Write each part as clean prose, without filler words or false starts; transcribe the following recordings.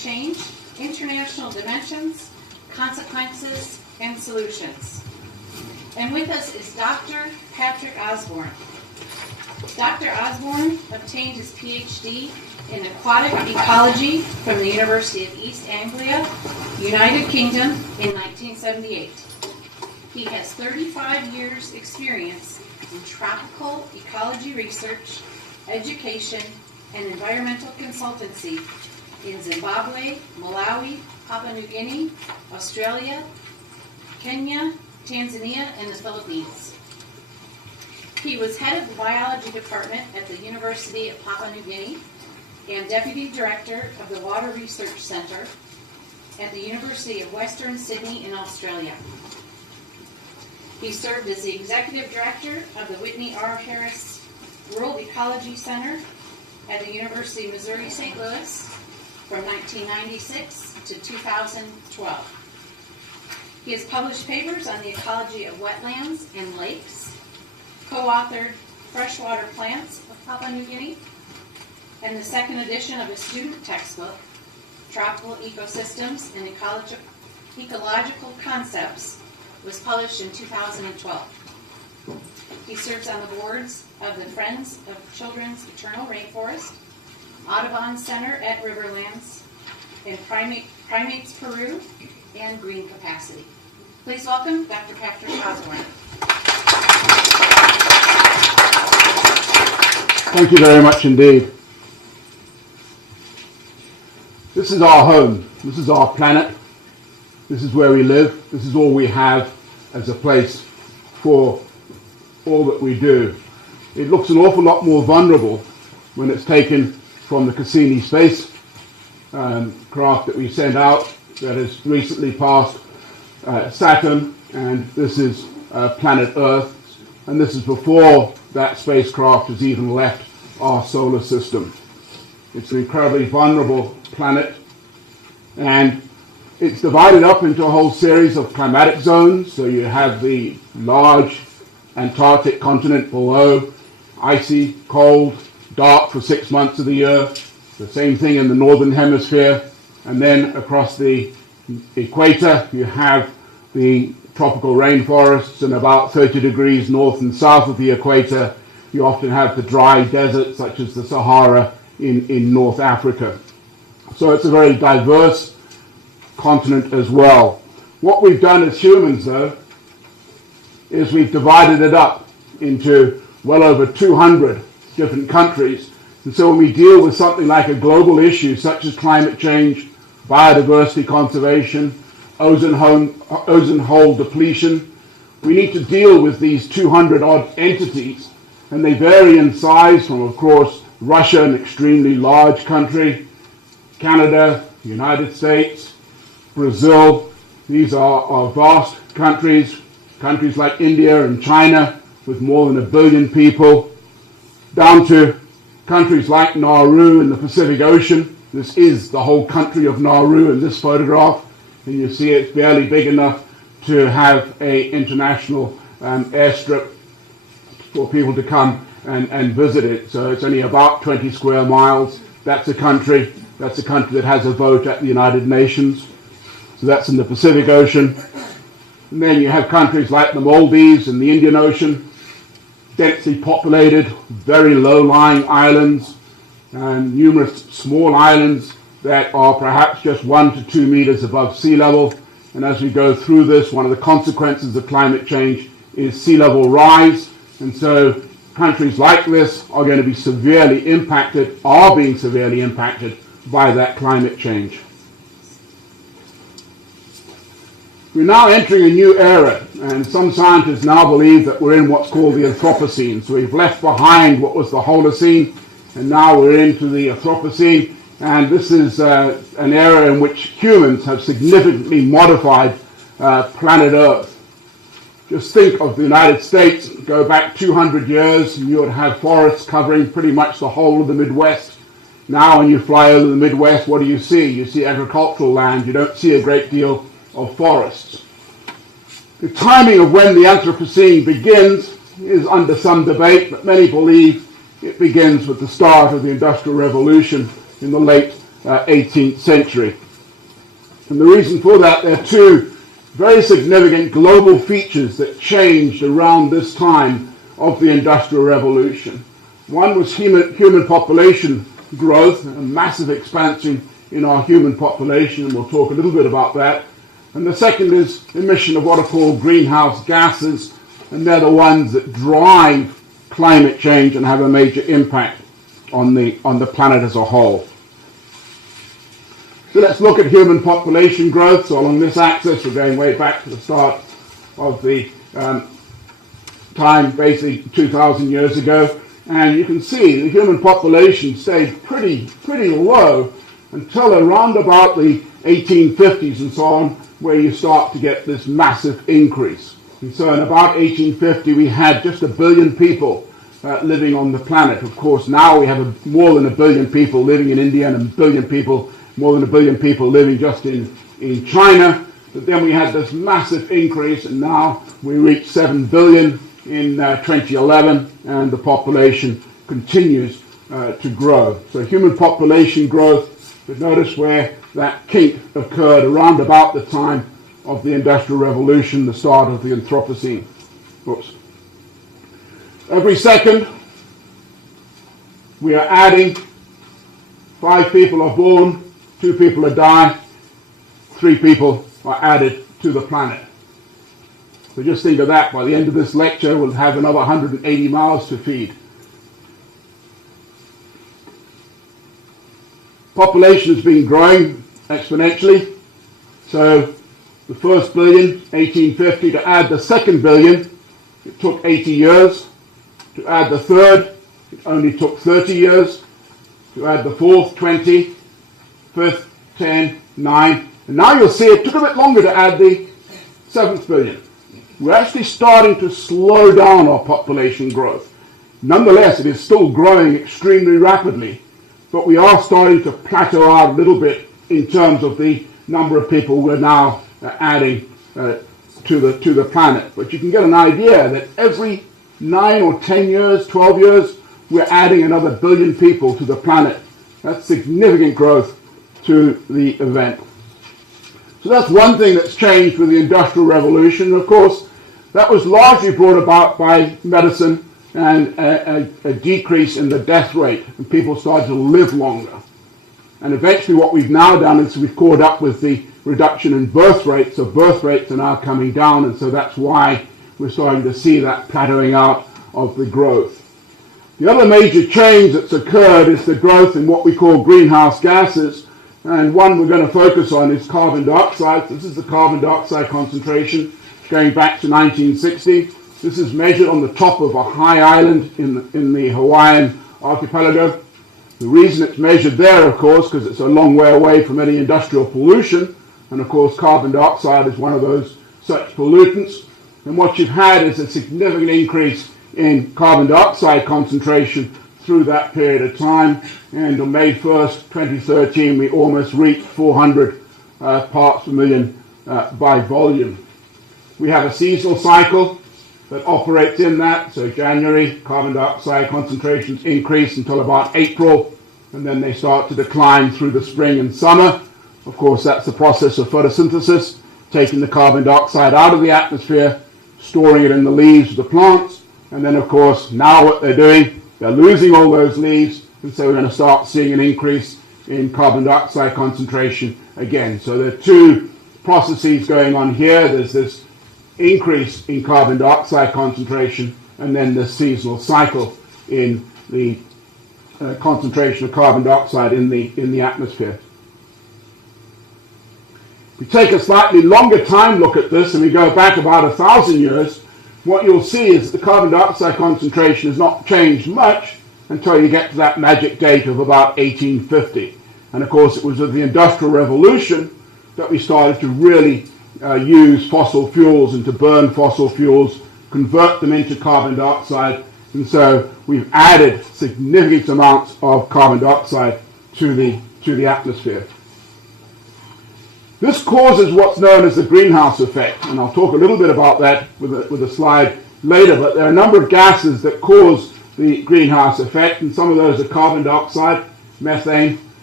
change, international dimensions, consequences, and solutions. And with us is Dr. Patrick Osborne. Dr. Osborne obtained his PhD in aquatic ecology from the University of East Anglia, United Kingdom, in 1978. He has 35 years' experience in tropical ecology research, education, and environmental consultancy in Zimbabwe, Malawi, Papua New Guinea, Australia, Kenya, Tanzania, and the Philippines. He was head of the biology department at the University of Papua New Guinea and deputy director of the Water Research Center at the University of Western Sydney in Australia. He served as the executive director of the Whitney R. Harris World Ecology Center at the University of Missouri St. Louis from 1996 to 2012. He has published papers on the ecology of wetlands and lakes, co-authored Freshwater Plants of Papua New Guinea, and the second edition of his student textbook, Tropical Ecosystems and Ecological Concepts, was published in 2012. He serves on the boards of the Friends of Children's Eternal Rainforest, Audubon Center at Riverlands, and Primates Peru, and Green Capacity. Please welcome Dr. Patrick Osborne. Thank you very much indeed. This is our home. This is our planet. This is where we live. This is all we have as a place for all that we do. It looks an awful lot more vulnerable when it's taken from the Cassini space craft that we sent out that has recently passed Saturn, and this is planet Earth, and this is before that spacecraft has even left our solar system. It's an incredibly vulnerable planet, and it's divided up into a whole series of climatic zones. So you have the large Antarctic continent below, icy, cold, dark for 6 months of the year. The same thing in the northern hemisphere. And then across the equator, you have the tropical rainforests, and about 30 degrees north and south of the equator, you often have the dry deserts such as the Sahara in North Africa. So it's a very diverse continent as well. What we've done as humans, though, is we've divided it up into well over 200 different countries. And so when we deal with something like a global issue such as climate change, biodiversity conservation, ozone hole depletion, we need to deal with these 200 odd entities, and they vary in size from, of course, Russia, an extremely large country, Canada, the United States, Brazil. These are vast countries like India and China with more than 1 billion people, down to countries like Nauru in the Pacific Ocean. This is the whole country of Nauru in this photograph, and you see it's barely big enough to have an international airstrip for people to come and visit it. So it's only about 20 square miles. That's a country that has a vote at the United Nations. So that's in the Pacific Ocean. And then you have countries like the Maldives in the Indian Ocean, densely populated, very low-lying islands, and numerous small islands that are perhaps just 1 to 2 meters above sea level. And as we go through this, one of the consequences of climate change is sea level rise. And so countries like this are going to be severely impacted, are being severely impacted by that climate change. We're now entering a new era, and some scientists now believe that we're in what's called the Anthropocene. So we've left behind what was the Holocene, and now we're into the Anthropocene, and this is an era in which humans have significantly modified planet Earth. Just think of the United States, go back 200 years, and you would have forests covering pretty much the whole of the Midwest. Now when you fly over the Midwest, what do you see? You see agricultural land. You don't see a great deal of forests. The timing of when the Anthropocene begins is under some debate, but many believe it begins with the start of the Industrial Revolution in the late 18th century. And the reason for that, there are two very significant global features that changed around this time of the Industrial Revolution. One was human population growth, a massive expansion in our human population, and we'll talk a little bit about that. And the second is emission of what are called greenhouse gases, and they're the ones that drive climate change and have a major impact on the planet as a whole. So let's look at human population growth. So along this axis, we're going way back to the start of the time, basically 2,000 years ago. And you can see the human population stayed pretty low until around about the 1850s and so on, where you start to get this massive increase. And so in about 1850, we had just 1 billion people living on the planet. Of course, now we have more than 1 billion people living in India and more than 1 billion people living just in China. But then we had this massive increase, and now we reach 7 billion in 2011, and the population continues to grow. So human population growth, but notice where that kink occurred around about the time of the Industrial Revolution, the start of the Anthropocene. Oops. Every second, we are adding. 5 people are born, 2 people are die, 3 people are added to the planet. So just think of that. By the end of this lecture, we'll have another 180 mouths to feed. Population has been growing exponentially. So the first billion, 1850, to add the second billion, it took 80 years. To add the third, it only took 30 years. To add the fourth, 20, fifth, 10, 9. And now you'll see it took a bit longer to add the 7th billion. We're actually starting to slow down our population growth. Nonetheless, it is still growing extremely rapidly, but we are starting to plateau out a little bit in terms of the number of people we're now adding to the planet. But you can get an idea that every 9 or 10 years, 12 years, we're adding another 1 billion people to the planet. That's significant growth to the event. So that's one thing that's changed with the Industrial Revolution. Of course, that was largely brought about by medicine and a decrease in the death rate, and people started to live longer. And eventually what we've now done is we've caught up with the reduction in birth rates, so birth rates are now coming down, and so that's why we're starting to see that plateauing out of the growth. The other major change that's occurred is the growth in what we call greenhouse gases, and one we're going to focus on is carbon dioxide. This is the carbon dioxide concentration going back to 1960. This is measured on the top of a high island in the Hawaiian archipelago. The reason it's measured there, of course, because it's a long way away from any industrial pollution, and of course carbon dioxide is one of those such pollutants. And what you've had is a significant increase in carbon dioxide concentration through that period of time, and on May 1st, 2013, we almost reached 400 parts per million by volume. We have a seasonal cycle that operates in that, so January, carbon dioxide concentrations increase until about April, and then they start to decline through the spring and summer. Of course, that's the process of photosynthesis, taking the carbon dioxide out of the atmosphere, storing it in the leaves of the plants, and then of course, now what they're doing, they're losing all those leaves, and so we're going to start seeing an increase in carbon dioxide concentration again. So there are two processes going on here. There's this increase in carbon dioxide concentration, and then the seasonal cycle in the concentration of carbon dioxide in the atmosphere. If we take a slightly longer time look at this, and we go back about 1,000 years, what you'll see is the carbon dioxide concentration has not changed much until you get to that magic date of about 1850. And of course, it was with the Industrial Revolution that we started to really use fossil fuels and to burn fossil fuels, convert them into carbon dioxide, and so we've added significant amounts of carbon dioxide to the atmosphere. This causes what's known as the greenhouse effect, and I'll talk a little bit about that with a slide later, but there are a number of gases that cause the greenhouse effect, and some of those are carbon dioxide, methane,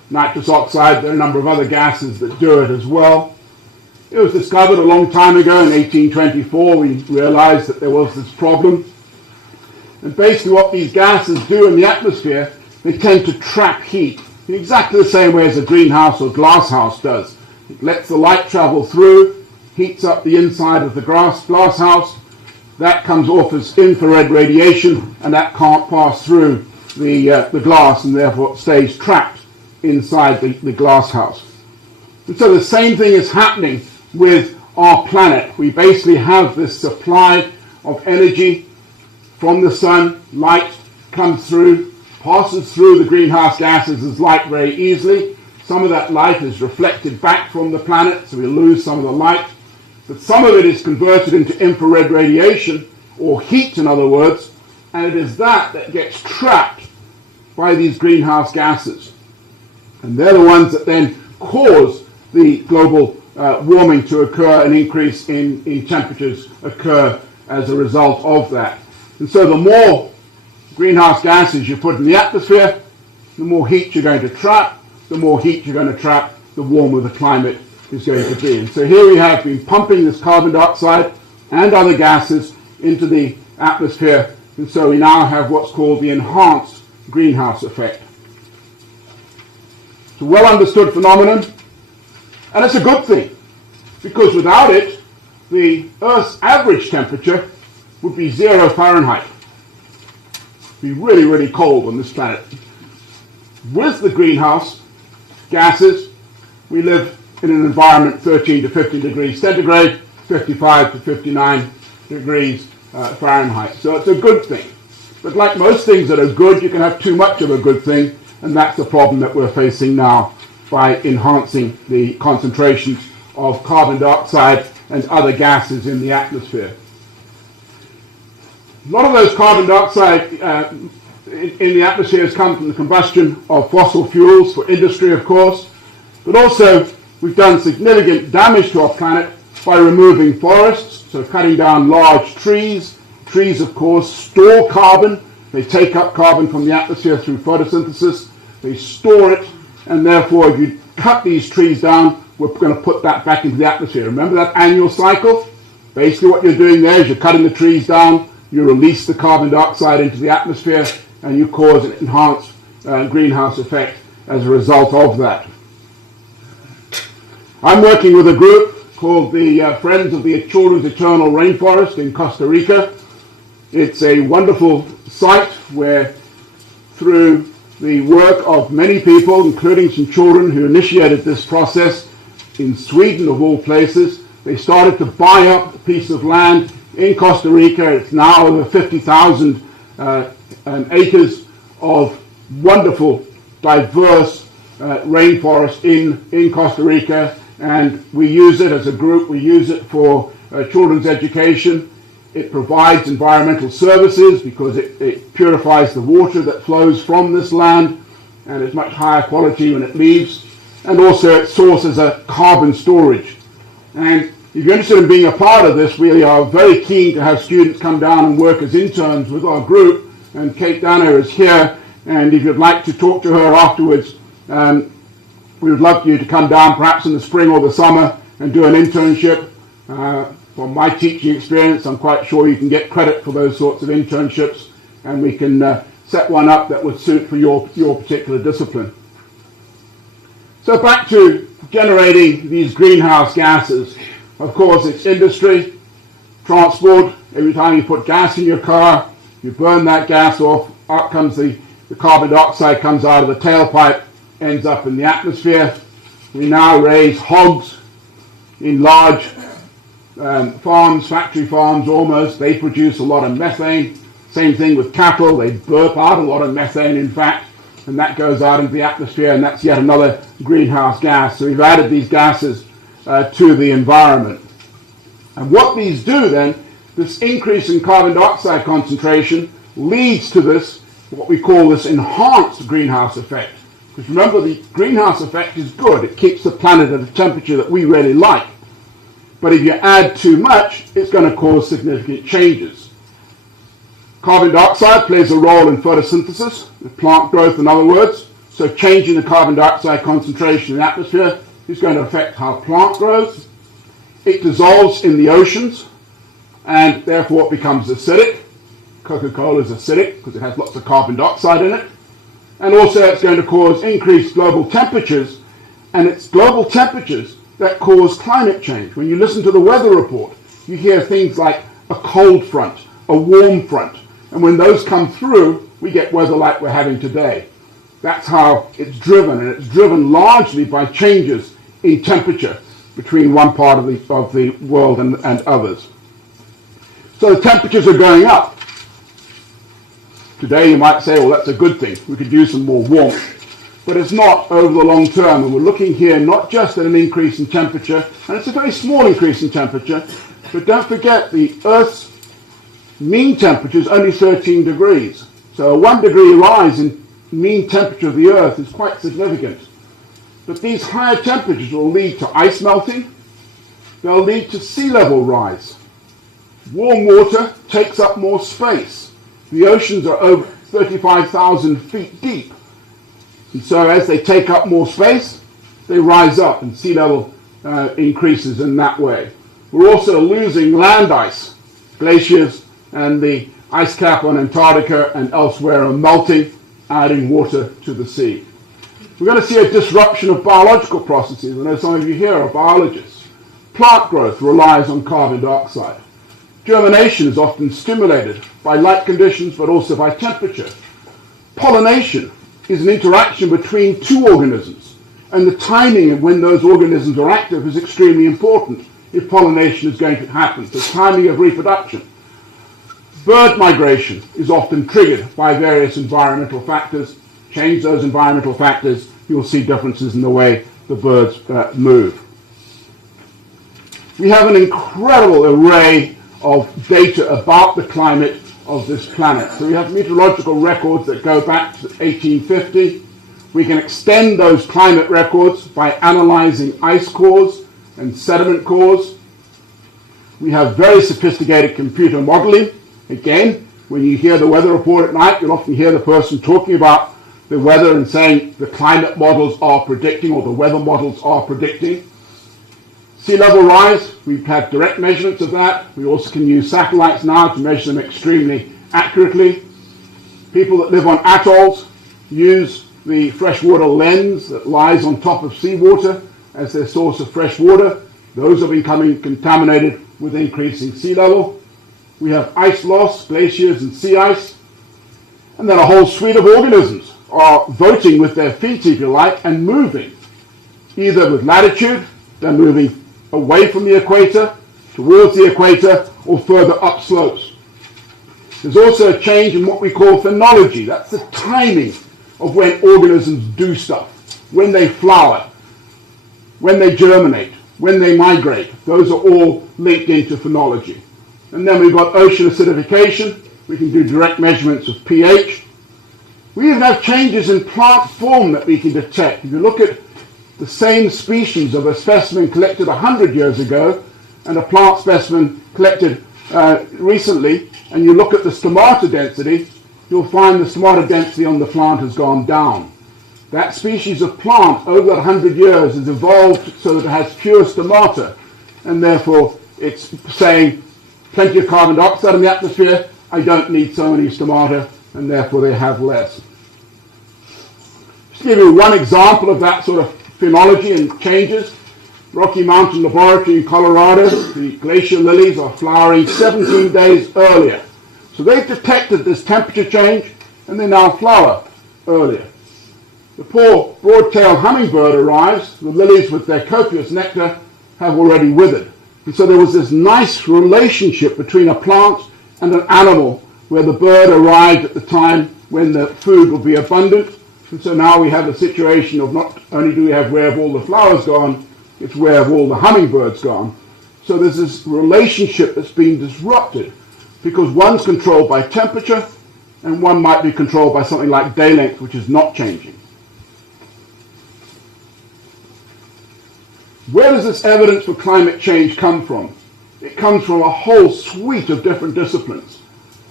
nitrous oxide. There are a number of other gases that do it as well. It was discovered a long time ago in 1824. We realized that there was this problem. And basically what these gases do in the atmosphere, they tend to trap heat in exactly the same way as a greenhouse or glass house does. It lets the light travel through, heats up the inside of the glass house. That comes off as infrared radiation, and that can't pass through the glass, and therefore it stays trapped inside the glass house. And so the same thing is happening with our planet. We basically have this supply of energy from the sun. Light comes through, passes through the greenhouse gases as light very easily. Some of that light is reflected back from the planet, so we lose some of the light. But some of it is converted into infrared radiation, or heat in other words, and it is that gets trapped by these greenhouse gases. And they're the ones that then cause the global warming to occur, an increase in temperatures occur as a result of that. And so the more greenhouse gases you put in the atmosphere, the more heat you're going to trap. The more heat you're going to trap, the warmer the climate is going to be. And so here we have been pumping this carbon dioxide and other gases into the atmosphere, and so we now have what's called the enhanced greenhouse effect. It's a well understood phenomenon, and it's a good thing, because without it, the Earth's average temperature would be 0 Fahrenheit. It'd be really, really cold on this planet. With the greenhouse gases, we live in an environment 13 to 50 degrees centigrade, 55 to 59 degrees Fahrenheit. So it's a good thing. But like most things that are good, you can have too much of a good thing, and that's the problem that we're facing now by enhancing the concentrations of carbon dioxide and other gases in the atmosphere. A lot of those carbon dioxide in the atmosphere has come from the combustion of fossil fuels for industry, of course, but also we've done significant damage to our planet by removing forests, so cutting down large trees. Trees, of course, store carbon. They take up carbon from the atmosphere through photosynthesis. They store it, and therefore if you cut these trees down, we're going to put that back into the atmosphere. Remember that annual cycle? Basically what you're doing there is you're cutting the trees down, you release the carbon dioxide into the atmosphere, and you cause an enhanced greenhouse effect as a result of that. I'm working with a group called the Friends of the Children's Eternal Rainforest in Costa Rica. It's a wonderful site where, through the work of many people, including some children who initiated this process in Sweden of all places, they started to buy up a piece of land in Costa Rica. It's now over 50,000 acres of wonderful, diverse rainforest in Costa Rica, and we use it as a group. We use it for children's education. It provides environmental services because it purifies the water that flows from this land, and it's much higher quality when it leaves, and also it serves as a carbon storage. And if you're interested in being a part of this, we are very keen to have students come down and work as interns with our group, and Kate Danner is here, and if you'd like to talk to her afterwards, we would love you to come down perhaps in the spring or the summer and do an internship. From my teaching experience, I'm quite sure you can get credit for those sorts of internships, and we can set one up that would suit for your particular discipline. So back to generating these greenhouse gases. Of course, it's industry, transport. Every time you put gas in your car, you burn that gas off, out comes the carbon dioxide comes out of the tailpipe, ends up in the atmosphere. We now raise hogs in large farms, factory farms almost. They produce a lot of methane. Same thing with cattle. They burp out a lot of methane, in fact, and that goes out into the atmosphere, and that's yet another greenhouse gas. So we've added these gases to the environment. And what these do then, this increase in carbon dioxide concentration leads to this, what we call this enhanced greenhouse effect. Because remember, the greenhouse effect is good. It keeps the planet at a temperature that we really like. But if you add too much, it's going to cause significant changes. Carbon dioxide plays a role in photosynthesis, plant growth in other words. So changing the carbon dioxide concentration in the atmosphere is going to affect how plant grows. It dissolves in the oceans, and therefore it becomes acidic. Coca-Cola is acidic because it has lots of carbon dioxide in it. And also it's going to cause increased global temperatures, and it's global temperatures that cause climate change. When you listen to the weather report, you hear things like a cold front, a warm front, and when those come through, we get weather like we're having today. That's how it's driven, and it's driven largely by changes in temperature between one part of the world and others. So the temperatures are going up. Today you might say, well, that's a good thing. We could use some more warmth. But it's not over the long term. And we're looking here not just at an increase in temperature, and it's a very small increase in temperature, but don't forget the Earth's mean temperature is only 13 degrees. So a 1 degree rise in mean temperature of the Earth is quite significant. But these higher temperatures will lead to ice melting. They'll lead to sea level rise. Warm water takes up more space. The oceans are over 35,000 feet deep. And so as they take up more space, they rise up and sea level increases in that way. We're also losing land ice. Glaciers and the ice cap on Antarctica and elsewhere are melting, adding water to the sea. We're going to see a disruption of biological processes. I know some of you here are biologists. Plant growth relies on carbon dioxide. Germination is often stimulated by light conditions, but also by temperature. Pollination is an interaction between two organisms, and the timing of when those organisms are active is extremely important if pollination is going to happen, the timing of reproduction. Bird migration is often triggered by various environmental factors. Change those environmental factors, you'll see differences in the way the birds move. We have an incredible array of data about the climate of this planet. So we have meteorological records that go back to 1850. We can extend those climate records by analyzing ice cores and sediment cores. We have very sophisticated computer modeling. Again, when you hear the weather report at night, you'll often hear the person talking about the weather and saying the climate models are predicting, or the weather models are predicting. Sea level rise, we've had direct measurements of that. We also can use satellites now to measure them extremely accurately. People that live on atolls use the freshwater lens that lies on top of seawater as their source of fresh water. Those are becoming contaminated with increasing sea level. We have ice loss, glaciers and sea ice. And then a whole suite of organisms are voting with their feet, if you like, and moving. Either with latitude, they're moving away from the equator, towards the equator, or further up slopes. There's also a change in what we call phenology. That's the timing of when organisms do stuff, when they flower, when they germinate, when they migrate. Those are all linked into phenology. And then we've got ocean acidification. We can do direct measurements of pH. We even have changes in plant form that we can detect. If you look at the same species of a specimen collected 100 years ago and a plant specimen collected recently, and you look at the stomata density, you'll find the stomata density on the plant has gone down. That species of plant over that 100 years has evolved so that it has pure stomata, and therefore it's saying plenty of carbon dioxide in the atmosphere, I don't need so many stomata, and therefore they have less. Just to give you one example of that sort of phenology and changes, Rocky Mountain Laboratory in Colorado, the glacier lilies are flowering 17 days earlier. So they've detected this temperature change, and they now flower earlier. The poor broad-tailed hummingbird arrives, the lilies with their copious nectar have already withered. And so there was this nice relationship between a plant and an animal where the bird arrived at the time when the food will be abundant. And so now we have a situation of not only do we have where have all the flowers gone, it's where have all the hummingbirds gone. So there's this relationship that's being disrupted because one's controlled by temperature and one might be controlled by something like day length, which is not changing. Where does this evidence for climate change come from? It comes from a whole suite of different disciplines.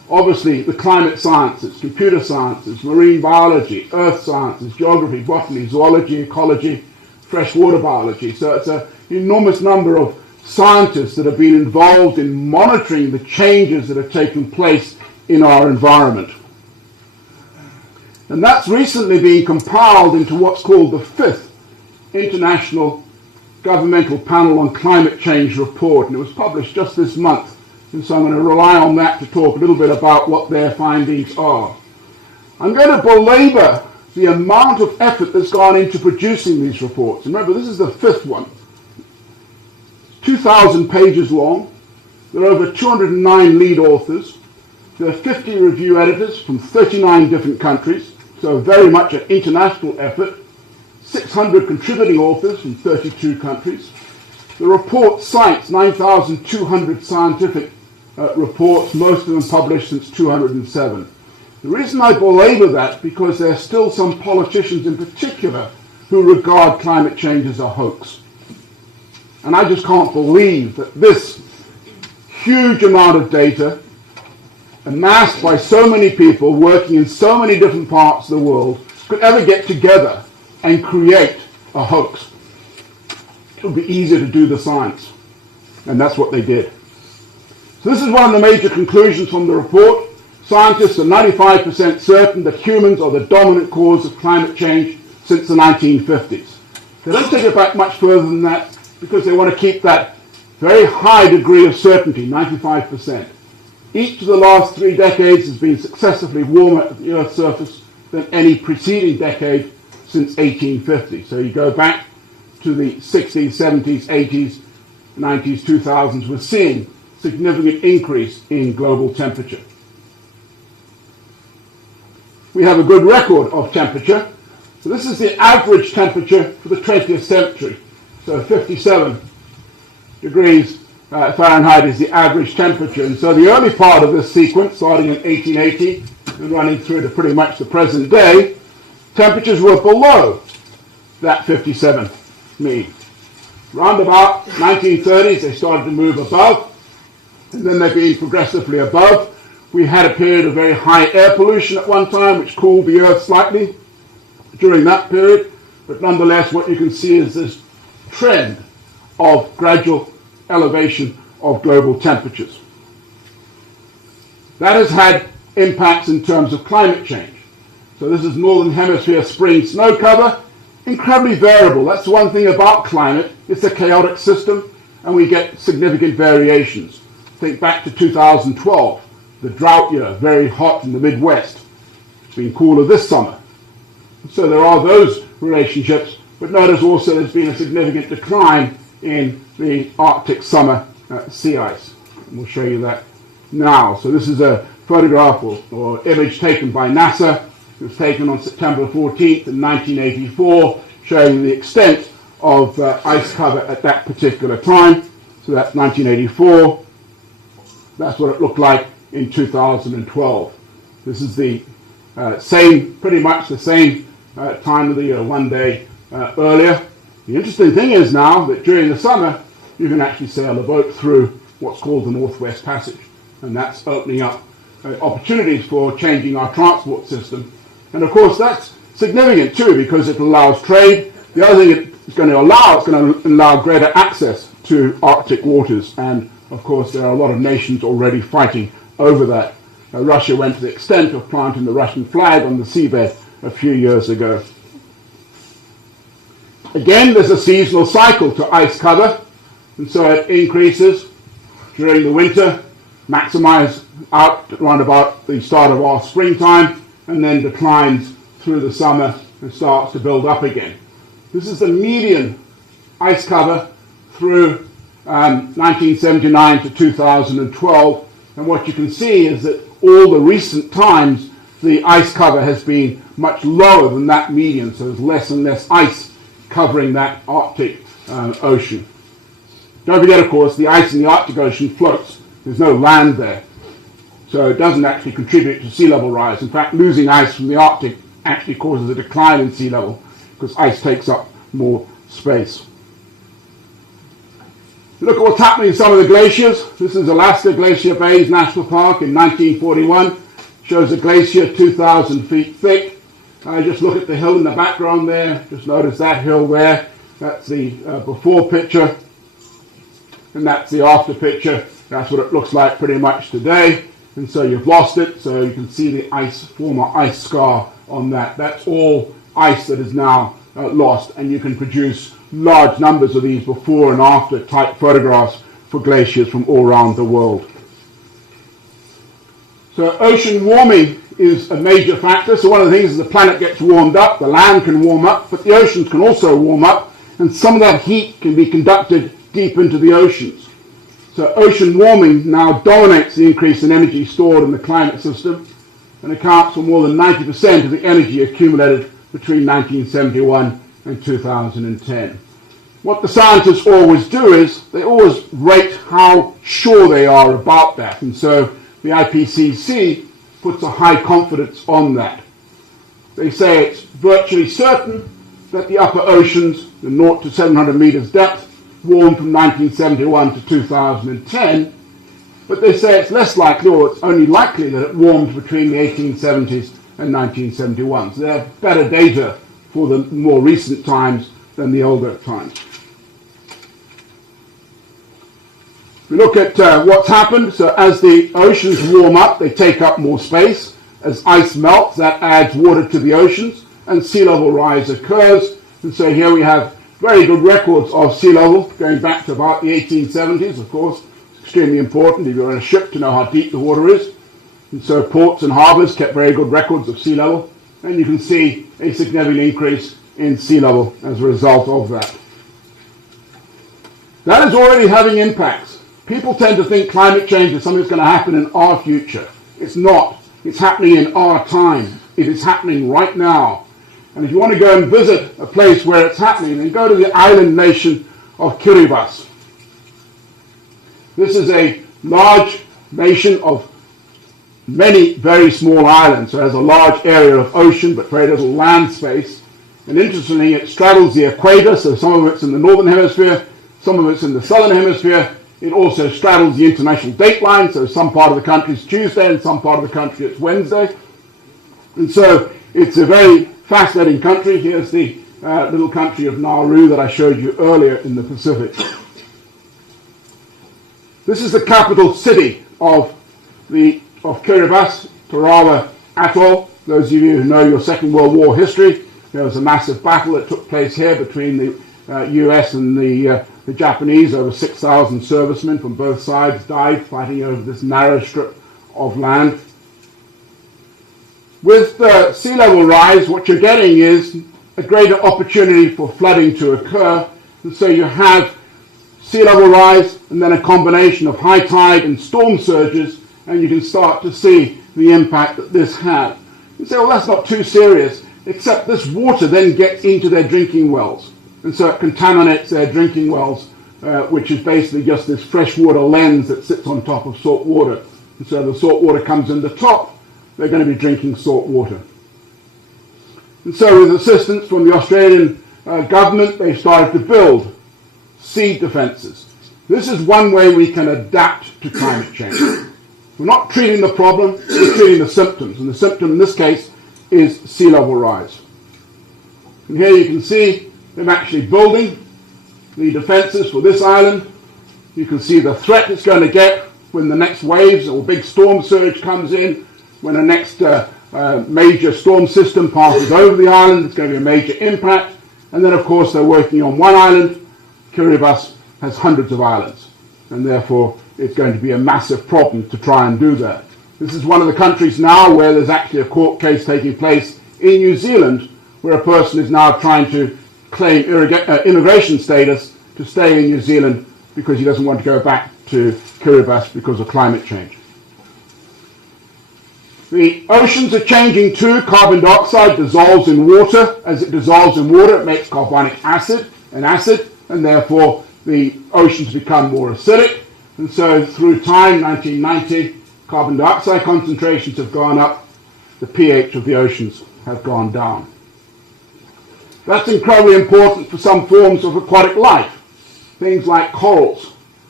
obviously the climate sciences, computer sciences, marine biology, earth sciences, geography, botany, zoology, ecology, freshwater biology. So it's an enormous number of scientists that have been involved in monitoring the changes that have taken place in our environment. And that's recently been compiled into what's called the 5th International Governmental Panel on Climate Change report, and it was published just this month. And so I'm going to rely on that to talk a little bit about what their findings are. I'm going to belabor the amount of effort that's gone into producing these reports. And remember, this is the 5th one. 2,000 pages long. There are over 209 lead authors. There are 50 review editors from 39 different countries, so very much an international effort. 600 contributing authors from 32 countries. The report cites 9,200 scientific reports, most of them published since 2007. The reason I belabor that, because there are still some politicians in particular who regard climate change as a hoax. And I just can't believe that this huge amount of data, amassed by so many people working in so many different parts of the world, could ever get together and create a hoax. It would be easier to do the science. And that's what they did. So this is one of the major conclusions from the report. Scientists are 95% certain that humans are the dominant cause of climate change since the 1950s. They don't take it back much further than that because they want to keep that very high degree of certainty, 95%. Each of the last 3 decades has been successively warmer at the Earth's surface than any preceding decade since 1850. So you go back to the 60s, 70s, 80s, 90s, 2000s, we're seeing significant increase in global temperature. We have a good record of temperature. So this is the average temperature for the 20th century. So 57 degrees Fahrenheit is the average temperature. And so the early part of this sequence, starting in 1880 and running through to pretty much the present day, temperatures were below that 57 mean. Round about 1930s, they started to move above, and then they've been progressively above. We had a period of very high air pollution at one time, which cooled the Earth slightly during that period. But nonetheless, what you can see is this trend of gradual elevation of global temperatures. That has had impacts in terms of climate change. So this is Northern Hemisphere spring snow cover, incredibly variable. That's the one thing about climate. It's a chaotic system, and we get significant variations. Think back to 2012, the drought year, very hot in the Midwest. It's been cooler this summer. So there are those relationships, but notice also there's been a significant decline in the Arctic summer sea ice. And we'll show you that now. So this is a photograph or image taken by NASA. It was taken on September 14th in 1984, showing the extent of ice cover at that particular time. So that's 1984. That's what it looked like in 2012. This is the pretty much the same time of the year, one day earlier. The interesting thing is now that during the summer, you can actually sail a boat through what's called the Northwest Passage. And that's opening up opportunities for changing our transport system. And of course, that's significant too, because it allows trade. The other thing it's going to allow greater access to Arctic waters. And of course, there are a lot of nations already fighting over that. Russia went to the extent of planting the Russian flag on the seabed a few years ago. Again, there's a seasonal cycle to ice cover, and so it increases during the winter, maximize out around about the start of our springtime, and then declines through the summer and starts to build up again. This is the median ice cover through 1979 to 2012, and what you can see is that all the recent times the ice cover has been much lower than that median, so there's less and less ice covering that Arctic ocean. Don't forget, of course, the ice in the Arctic Ocean floats. There's no land there. So it doesn't actually contribute to sea level rise. In fact, losing ice from the Arctic actually causes a decline in sea level because ice takes up more space. Look at what's happening in some of the glaciers. This is Alaska Glacier Bays National Park in 1941. Shows a glacier 2,000 feet thick. Just look at the hill in the background there. Just notice that hill there. That's the before picture. And that's the after picture. That's what it looks like pretty much today. And so you've lost it. So you can see the former ice scar on that. That's all ice that is now lost. And you can produce large numbers of these before and after type photographs for glaciers from all around the world. So ocean warming is a major factor. So one of the things is the planet gets warmed up, the land can warm up, but the oceans can also warm up, and some of that heat can be conducted deep into the oceans. So ocean warming now dominates the increase in energy stored in the climate system and accounts for more than 90% of the energy accumulated between 1971 and 2010. What the scientists always do is they always rate how sure they are about that, and so the IPCC puts a high confidence on that. They say it's virtually certain that the upper oceans, the 0 to 700 meters depth, warmed from 1971 to 2010, but they say it's less likely, or it's only likely, that it warmed between the 1870s and 1971. So they have better data for the more recent times than the older times. We look at what's happened. So as the oceans warm up, they take up more space. As ice melts, that adds water to the oceans, and sea level rise occurs. And so here we have very good records of sea level going back to about the 1870s, of course. It's extremely important if you're on a ship to know how deep the water is. And so ports and harbours kept very good records of sea level. And you can see a significant increase in sea level as a result of that. That is already having impacts. People tend to think climate change is something that's going to happen in our future. It's not. It's happening in our time. It is happening right now. And if you want to go and visit a place where it's happening, then go to the island nation of Kiribati. This is a large nation of many very small islands. So it has a large area of ocean, but very little land space. And interestingly, it straddles the equator, so some of it's in the northern hemisphere, some of it's in the southern hemisphere. It also straddles the international date line, so some part of the country is Tuesday and some part of the country it's Wednesday. And so it's a very fascinating country. Here's the little country of Nauru that I showed you earlier in the Pacific. This is the capital city of Kiribati, Tarawa Atoll. Those of you who know your Second World War history, there was a massive battle that took place here between the US and the Japanese. Over 6,000 servicemen from both sides died fighting over this narrow strip of land. With sea level rise, what you're getting is a greater opportunity for flooding to occur. And so you have sea level rise and then a combination of high tide and storm surges, and you can start to see the impact that this has. You say, well, that's not too serious, except this water then gets into their drinking wells. And so it contaminates their drinking wells, which is basically just this freshwater lens that sits on top of salt water. And so the salt water comes in the top, they're going to be drinking salt water. And so with assistance from the Australian government, they started to build sea defences. This is one way we can adapt to climate change. We're not treating the problem, we're treating the symptoms. And the symptom in this case is sea level rise. And here you can see them actually building the defences for this island. You can see the threat it's going to get when the next waves or big storm surge comes in, when the next major storm system passes over the island. It's going to be a major impact. And then, of course, they're working on one island. Kiribati has hundreds of islands, and therefore it's going to be a massive problem to try and do that. This is one of the countries now where there's actually a court case taking place in New Zealand, where a person is now trying to claim immigration status to stay in New Zealand because he doesn't want to go back to Kiribati because of climate change. The oceans are changing too. Carbon dioxide dissolves in water. As it dissolves in water, it makes carbonic acid, and therefore the oceans become more acidic. And so through time, 1990, carbon dioxide concentrations have gone up, the pH of the oceans have gone down. That's incredibly important for some forms of aquatic life, things like corals.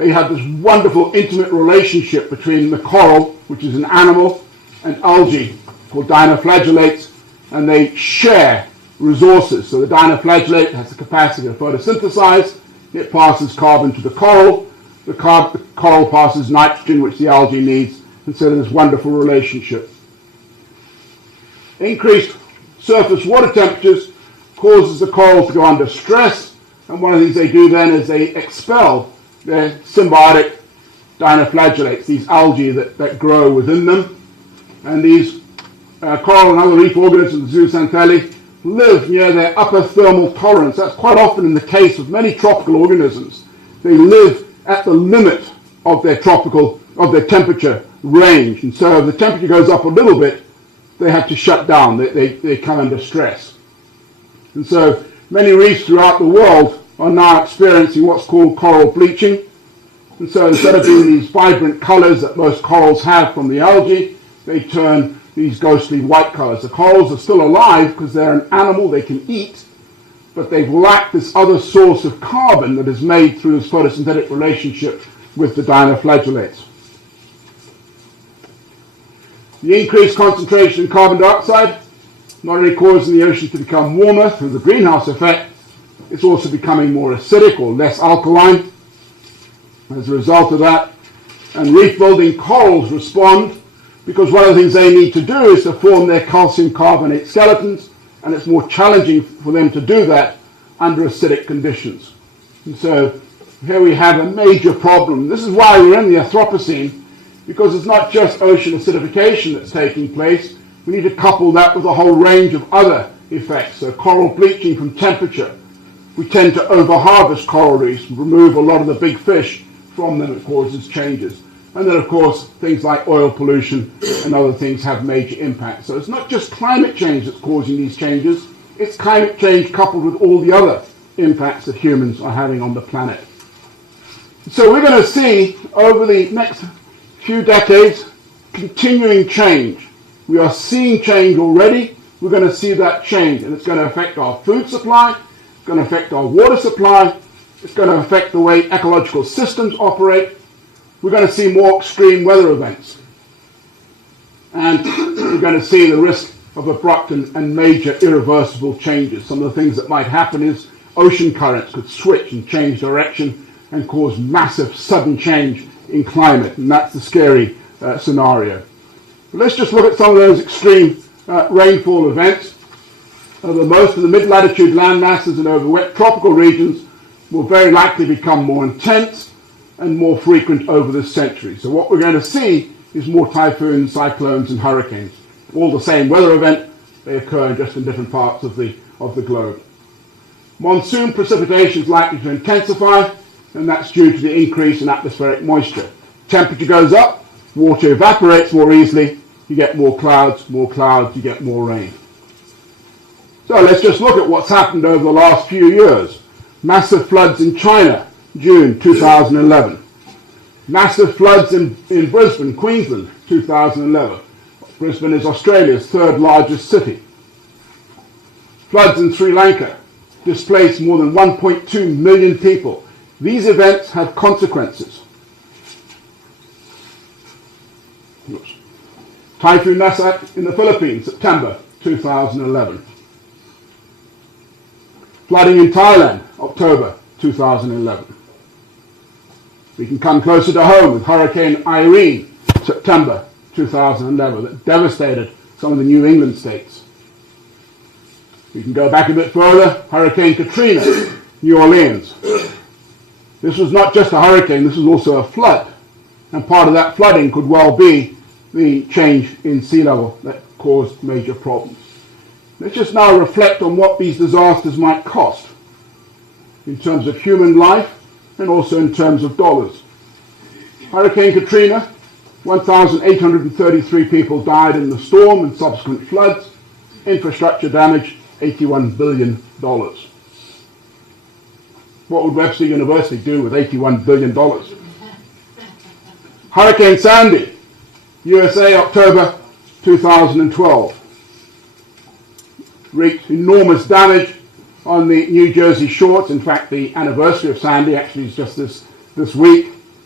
they have this wonderful intimate relationship between the coral, which is an animal, and algae called dinoflagellates, and they share resources. So the dinoflagellate has the capacity to photosynthesize. It passes carbon to the coral. The coral passes nitrogen, which the algae needs, and so there's this wonderful relationship. Increased surface water temperatures causes the coral to go under stress, and one of the things they do then is they expel their symbiotic dinoflagellates, these algae that grow within them. And these coral and other reef organisms, zooxanthellae, live near their upper thermal tolerance. That's quite often in the case of many tropical organisms. They live at the limit of their temperature range. And so if the temperature goes up a little bit, they have to shut down. They come under stress. And so many reefs throughout the world are now experiencing what's called coral bleaching. And so instead of being these vibrant colors that most corals have from the algae, they turn these ghostly white colors. The corals are still alive because they're an animal they can eat, but they've lacked this other source of carbon that is made through this photosynthetic relationship with the dinoflagellates. The increased concentration of carbon dioxide not only causing the oceans to become warmer through the greenhouse effect, it's also becoming more acidic or less alkaline as a result of that. And reef building corals respond because one of the things they need to do is to form their calcium carbonate skeletons, and it's more challenging for them to do that under acidic conditions. And so here we have a major problem. This is why we're in the Anthropocene, because it's not just ocean acidification that's taking place. We need to couple that with a whole range of other effects. So coral bleaching from temperature. We tend to overharvest coral reefs, remove a lot of the big fish from them. It causes changes. And then, of course, things like oil pollution and other things have major impacts. So it's not just climate change that's causing these changes. It's climate change coupled with all the other impacts that humans are having on the planet. So we're going to see over the next few decades continuing change. We are seeing change already. We're going to see that change, and it's going to affect our food supply. It's going to affect our water supply. It's going to affect the way ecological systems operate. We're going to see more extreme weather events. And we're going to see the risk of abrupt and major irreversible changes. Some of the things that might happen is ocean currents could switch and change direction and cause massive sudden change in climate. And that's the scary scenario. But let's just look at some of those extreme rainfall events. Over most of the mid-latitude land masses and over wet tropical regions will very likely become more intense and more frequent over this century. So what we're going to see is more typhoons, cyclones, and hurricanes. All the same weather event, they occur just in different parts of the globe. Monsoon precipitation is likely to intensify, and that's due to the increase in atmospheric moisture. Temperature goes up, water evaporates more easily, you get more clouds, you get more rain. So let's just look at what's happened over the last few years. Massive floods in China, June 2011. Massive floods in Brisbane, Queensland, 2011. Brisbane is Australia's third largest city. Floods in Sri Lanka displaced more than 1.2 million people. These events have consequences. Oops. Typhoon Nasak in the Philippines, September 2011. Flooding in Thailand, October 2011. We can come closer to home with Hurricane Irene, September 2011, that devastated some of the New England states. We can go back a bit further, Hurricane Katrina, New Orleans. This was not just a hurricane, this was also a flood. And part of that flooding could well be the change in sea level that caused major problems. Let's just now reflect on what these disasters might cost in terms of human life and also in terms of dollars. Hurricane Katrina, 1,833 people died in the storm and subsequent floods. Infrastructure damage, $81 billion. What would Webster University do with $81 billion? Hurricane Sandy, USA, October 2012. Wreaked enormous damage on the New Jersey shores. In fact, the anniversary of Sandy actually is just this week.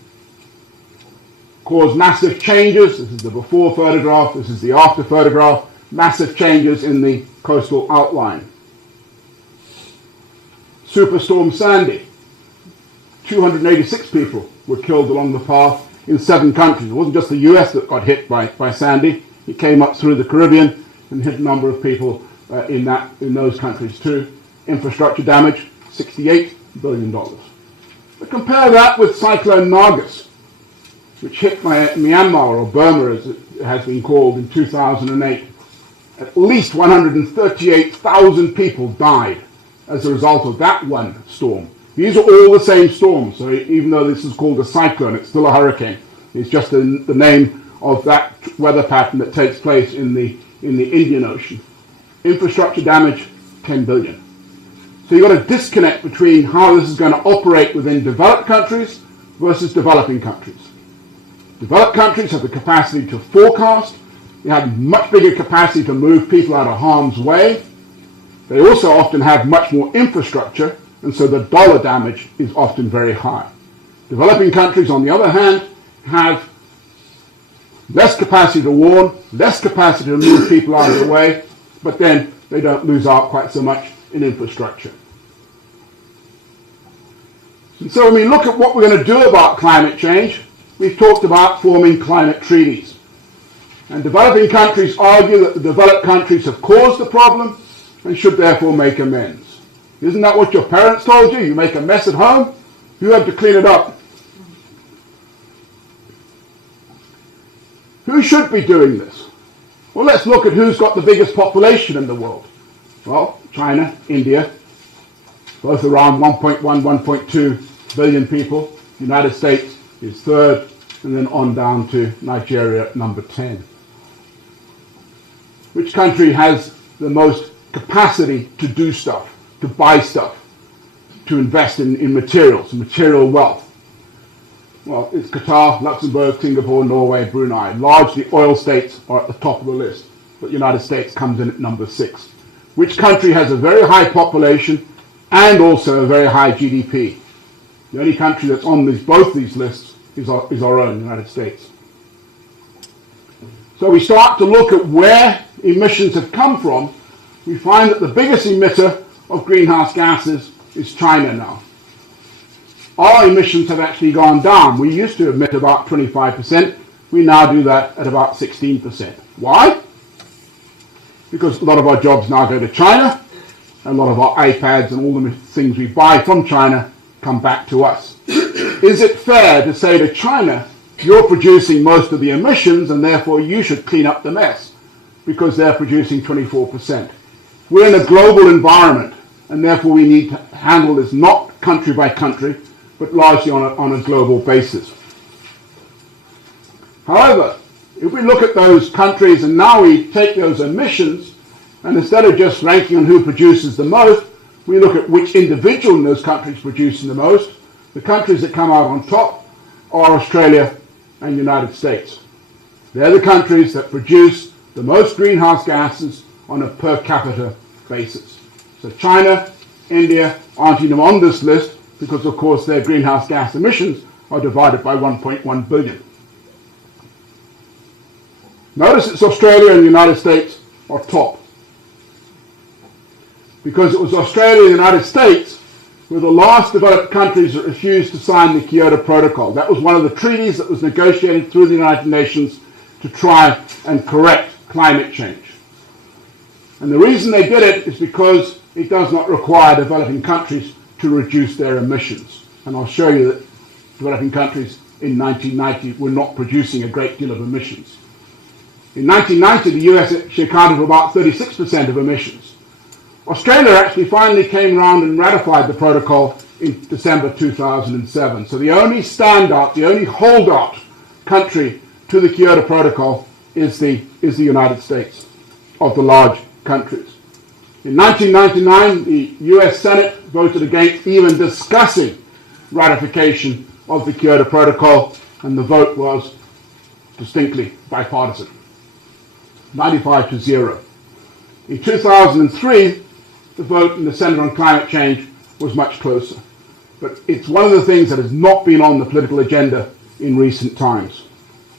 caused massive changes. This is the before photograph, this is the after photograph, massive changes in the coastal outline. Superstorm Sandy, 286 people were killed along the path in 7 countries. It wasn't just the US that got hit by Sandy. It came up through the Caribbean and hit a number of people in those countries too. Infrastructure damage, $68 billion. But compare that with Cyclone Nargis, which hit Myanmar, or Burma as it has been called, in 2008. At least 138,000 people died as a result of that one storm. These are all the same storms, so even though this is called a cyclone, it's still a hurricane. It's just the name of that weather pattern that takes place in the Indian Ocean. Infrastructure damage, 10 billion. So you've got a disconnect between how this is going to operate within developed countries versus developing countries. Developed countries have the capacity to forecast. They have much bigger capacity to move people out of harm's way. They also often have much more infrastructure, and so the dollar damage is often very high. Developing countries, on the other hand, have less capacity to warn, less capacity to move people out of the way, but then they don't lose out quite so much in infrastructure. And so when we look at what we're going to do about climate change, we've talked about forming climate treaties. And developing countries argue that the developed countries have caused the problem and should therefore make amends. Isn't that what your parents told you? You make a mess at home, you have to clean it up. Who should be doing this? Well, let's look at who's got the biggest population in the world. Well, China, India, both around 1.1, 1.2 billion people. The United States is third, and then on down to Nigeria at number 10. Which country has the most capacity to do stuff, to buy stuff, to invest in materials, material wealth? Well, it's Qatar, Luxembourg, Singapore, Norway, Brunei. Largely oil states are at the top of the list, but the United States comes in at number 6. Which country has a very high population and also a very high GDP? The only country that's on both these lists is our own, the United States. So we start to look at where emissions have come from. We find that the biggest emitter of greenhouse gases is China now. Our emissions have actually gone down. We used to emit about 25%. We now do that at about 16%. Why? Because a lot of our jobs now go to China. A lot of our iPads and all the things we buy from China come back to us. Is it fair to say to China, you're producing most of the emissions and therefore you should clean up the mess because they're producing 24%? We're in a global environment and therefore we need to handle this not country by country, but largely on a global basis. However, if we look at those countries and now we take those emissions, and instead of just ranking on who produces the most, we look at which individual in those countries producing the most. The countries that come out on top are Australia and the United States. They're the countries that produce the most greenhouse gases on a per capita basis. So China, India aren't even on this list, because of course their greenhouse gas emissions are divided by 1.1 billion. Notice it's Australia and the United States are top. Because it was Australia and the United States were the last developed countries that refused to sign the Kyoto Protocol. That was one of the treaties that was negotiated through the United Nations to try and correct climate change. And the reason they did it is because it does not require developing countries to reduce their emissions. And I'll show you that developing countries in 1990 were not producing a great deal of emissions. In 1990, the US actually accounted for about 36% of emissions. Australia actually finally came around and ratified the protocol in December 2007. So the only standout, the only holdout country to the Kyoto Protocol is the United States of the large countries. In 1999, the US Senate voted against even discussing ratification of the Kyoto Protocol, and the vote was distinctly bipartisan, 95-0. In 2003, the vote in the Senate on climate change was much closer. But it's one of the things that has not been on the political agenda in recent times.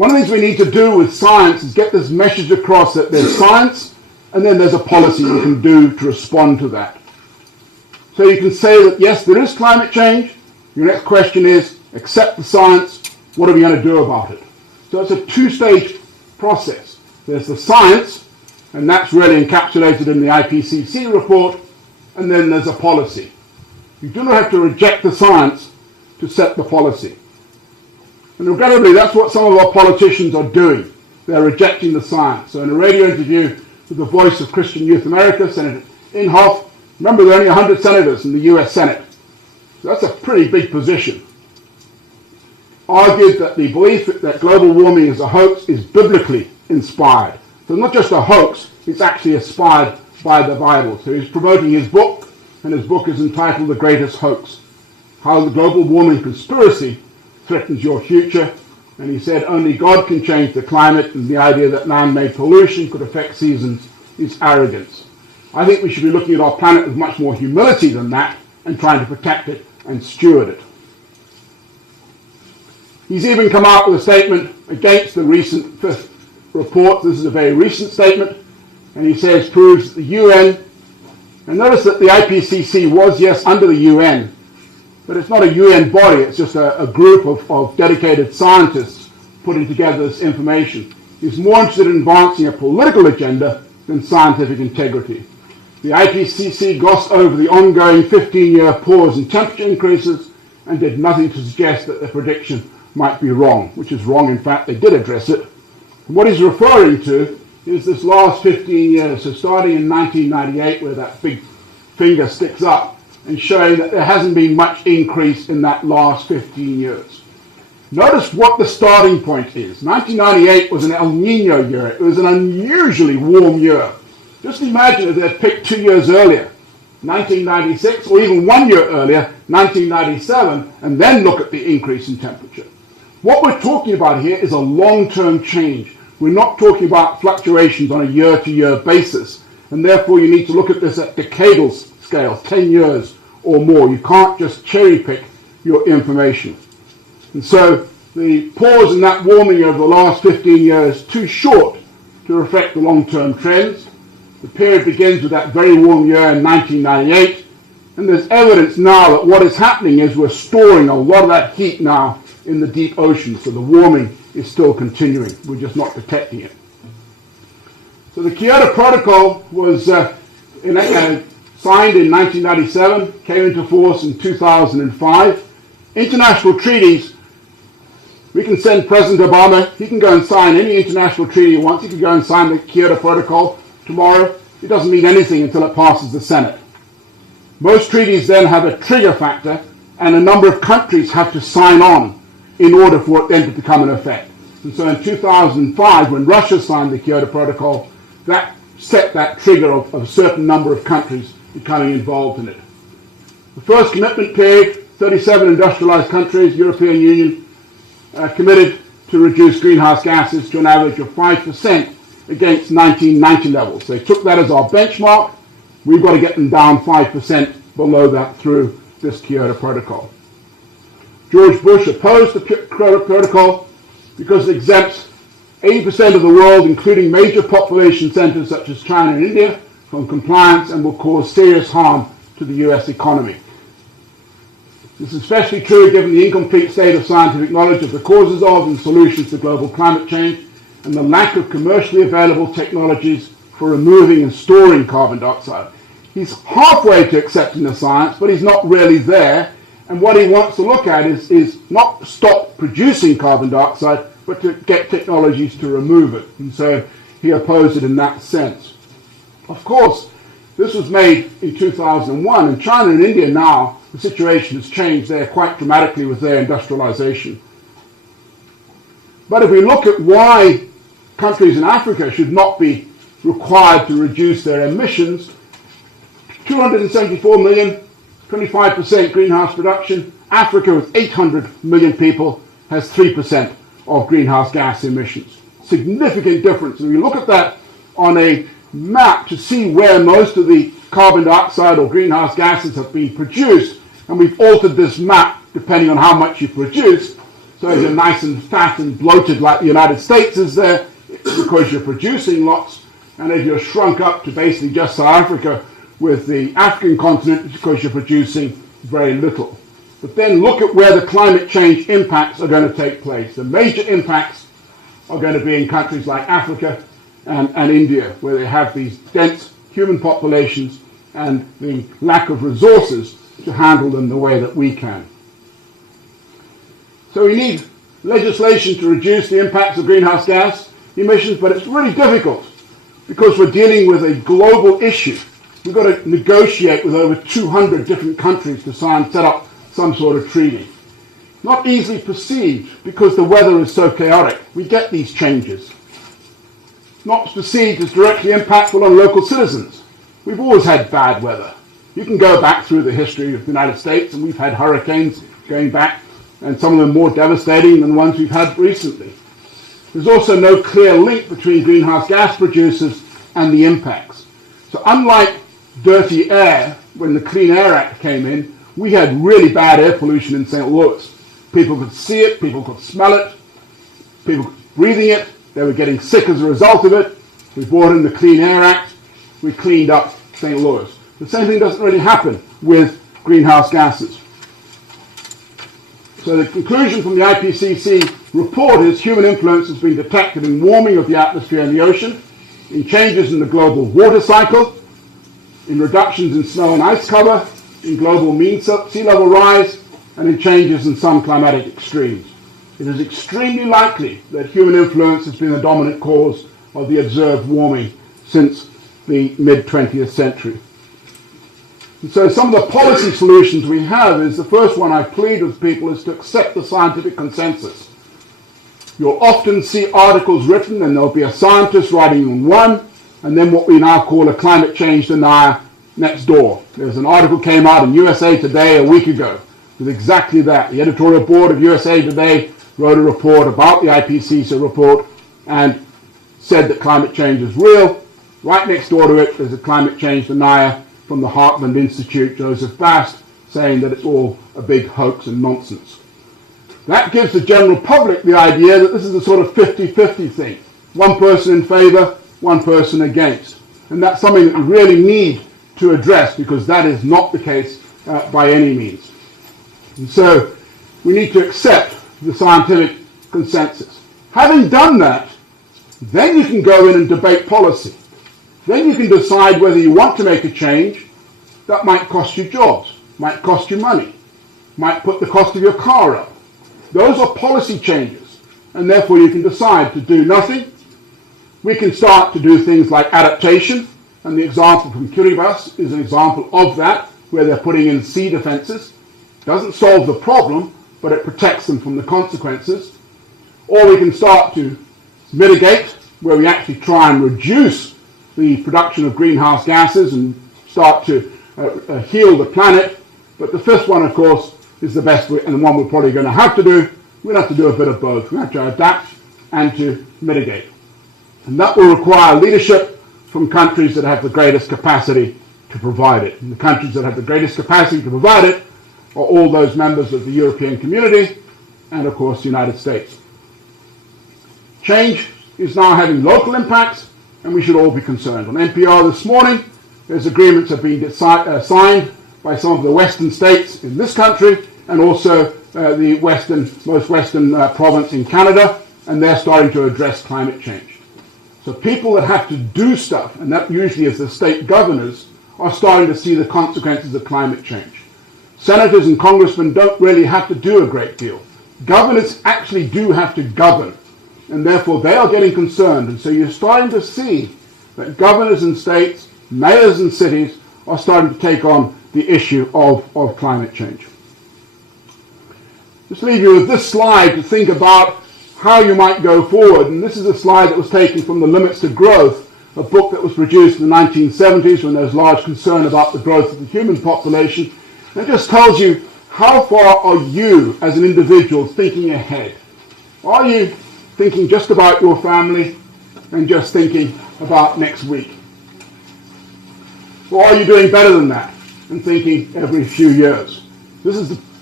One of the things we need to do with science is get this message across that there's science and then there's a policy you can do to respond to that. So you can say that, yes, there is climate change. Your next question is, accept the science, what are we going to do about it? So it's a two-stage process. There's the science, and that's really encapsulated in the IPCC report, and then there's a policy. You do not have to reject the science to set the policy. And regrettably, that's what some of our politicians are doing. They're rejecting the science. So in a radio interview with the Voice of Christian Youth America, Senator Inhofe, remember there are only 100 senators in the US Senate. So that's a pretty big position. Argued that the belief that global warming is a hoax is biblically inspired. So not just a hoax, it's actually inspired by the Bible. So he's promoting his book, and his book is entitled The Greatest Hoax: How the Global Warming Conspiracy Threatens Your Future. And he said only God can change the climate, and the idea that man-made pollution could affect seasons is arrogance. I think we should be looking at our planet with much more humility than that and trying to protect it and steward it. He's even come out with a statement against the recent fifth report. This is a very recent statement, and he says proves that the UN, and notice that the IPCC was, yes, under the UN, but it's not a UN body, it's just a group of dedicated scientists putting together this information. He's more interested in advancing a political agenda than scientific integrity. The IPCC glossed over the ongoing 15-year pause in temperature increases and did nothing to suggest that the prediction might be wrong, which is wrong. In fact, they did address it. And what he's referring to is this last 15 years, so starting in 1998, where that big finger sticks up, and showing that there hasn't been much increase in that last 15 years. Notice what the starting point is. 1998 was an El Nino year. It was an unusually warm year. Just imagine if they'd picked 2 years earlier, 1996, or even 1 year earlier, 1997, and then look at the increase in temperature. What we're talking about here is a long-term change. We're not talking about fluctuations on a year-to-year basis, and therefore you need to look at this at decadal scale, 10 years or more. You can't just cherry-pick your information. And so the pause in that warming over the last 15 years is too short to reflect the long-term trends. The period begins with that very warm year in 1998, and there's evidence now that what is happening is we're storing a lot of that heat now in the deep ocean, so the warming is still continuing. We're just not detecting it. So the Kyoto Protocol was signed in 1997, came into force in 2005. International treaties, we can send President Obama, he can go and sign any international treaty he wants. He can go and sign the Kyoto Protocol tomorrow. It doesn't mean anything until it passes the Senate. Most treaties then have a trigger factor, and a number of countries have to sign on in order for it then to become in effect. And so in 2005, when Russia signed the Kyoto Protocol, that set that trigger of a certain number of countries becoming involved in it. The first commitment period, 37 industrialized countries, European Union, committed to reduce greenhouse gases to an average of 5% against 1990 levels. They took that as our benchmark. We've got to get them down 5% below that through this Kyoto Protocol. George Bush opposed the Kyoto Protocol because it exempts 80% of the world, including major population centers such as China and India, from compliance and will cause serious harm to the US economy. This is especially true given the incomplete state of scientific knowledge of the causes of and solutions to global climate change and the lack of commercially available technologies for removing and storing carbon dioxide. He's halfway to accepting the science, but he's not really there. And what he wants to look at is not stop producing carbon dioxide, but to get technologies to remove it. And so he opposed it in that sense. Of course, this was made in 2001, and China and India now, the situation has changed there quite dramatically with their industrialization. But if we look at why countries in Africa should not be required to reduce their emissions, 274 million, 25% greenhouse production. Africa with 800 million people has 3% of greenhouse gas emissions. Significant difference. If we look at that on a map to see where most of the carbon dioxide or greenhouse gases have been produced, and we've altered this map depending on how much you produce. So if you're nice and fat and bloated like the United States is there, it's because you're producing lots. And if you're shrunk up to basically just South Africa with the African continent, it's because you're producing very little. But then look at where the climate change impacts are going to take place. The major impacts are going to be in countries like Africa and India, where they have these dense human populations and the lack of resources to handle them the way that we can. So we need legislation to reduce the impacts of greenhouse gas emissions, but it's really difficult because we're dealing with a global issue. We've got to negotiate with over 200 different countries to try and set up some sort of treaty. Not easily perceived because the weather is so chaotic. We get these changes. Not perceived as directly impactful on local citizens. We've always had bad weather. You can go back through the history of the United States and we've had hurricanes going back, and some of them more devastating than the ones we've had recently. There's also no clear link between greenhouse gas producers and the impacts. So unlike dirty air, when the Clean Air Act came in, we had really bad air pollution in St. Louis. People could see it, people could smell it, people breathing it, they were getting sick as a result of it. We brought in the Clean Air Act, we cleaned up St. Louis. The same thing doesn't really happen with greenhouse gases. So the conclusion from the IPCC report is human influence has been detected in warming of the atmosphere and the ocean, in changes in the global water cycle, in reductions in snow and ice cover, in global mean sea level rise, and in changes in some climatic extremes. It is extremely likely that human influence has been the dominant cause of the observed warming since the mid-20th century. And so some of the policy solutions we have is, the first one I plead with people is to accept the scientific consensus. You'll often see articles written and there'll be a scientist writing on one, and then what we now call a climate change denier next door. There's an article came out in USA Today a week ago with exactly that. The editorial board of USA Today wrote a report about the IPCC report and said that climate change is real. Right next door to it, there's a climate change denier from the Heartland Institute, Joseph Bast, saying that it's all a big hoax and nonsense. That gives the general public the idea that this is a sort of 50-50 thing. One person in favor, one person against. And that's something that we really need to address, because that is not the case by any means. And so we need to accept the scientific consensus. Having done that, then you can go in and debate policy. Then you can decide whether you want to make a change that might cost you jobs, might cost you money, might put the cost of your car up. Those are policy changes, and therefore you can decide to do nothing. We can start to do things like adaptation, and the example from Kiribati is an example of that, where they're putting in sea defenses. Doesn't solve the problem, but it protects them from the consequences. Or we can start to mitigate, where we actually try and reduce the production of greenhouse gases and start to heal the planet. But the fifth one, of course, is the best and the one we're probably going to have to do. We'll have to do a bit of both. We have to adapt and to mitigate. And that will require leadership from countries that have the greatest capacity to provide it. And the countries that have the greatest capacity to provide it are all those members of the European community and, of course, the United States. Change is now having local impacts, and we should all be concerned. On NPR this morning, there's agreements have been signed by some of the western states in this country, and also the most western province in Canada, and they're starting to address climate change. So people that have to do stuff, and that usually is the state governors, are starting to see the consequences of climate change. Senators and congressmen don't really have to do a great deal. Governors actually do have to govern, and therefore they are getting concerned. And so you're starting to see that governors in states, mayors in cities, are starting to take on the issue of climate change. Just leave you with this slide to think about how you might go forward. And this is a slide that was taken from The Limits to Growth, a book that was produced in the 1970s when there was large concern about the growth of the human population. And it just tells you, how far are you as an individual thinking ahead? Are you thinking just about your family and just thinking about next week? Or are you doing better than that and thinking every few years? This is the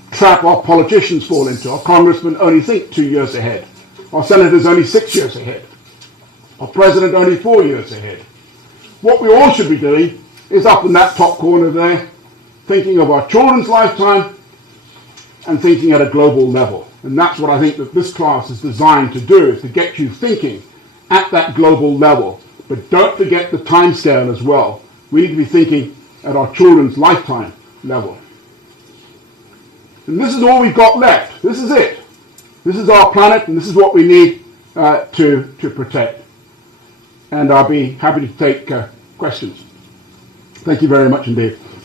trap our politicians fall into. Our congressmen only think 2 years ahead. Our senators only 6 years ahead. Our president only 4 years ahead. What we all should be doing is up in that top corner there, thinking of our children's lifetime and thinking at a global level. And that's what I think that this class is designed to do, is to get you thinking at that global level. But don't forget the time scale as well. We need to be thinking at our children's lifetime level. And this is all we've got left. This is it. This is our planet, and this is what we need to protect. And I'll be happy to take questions. Thank you very much indeed.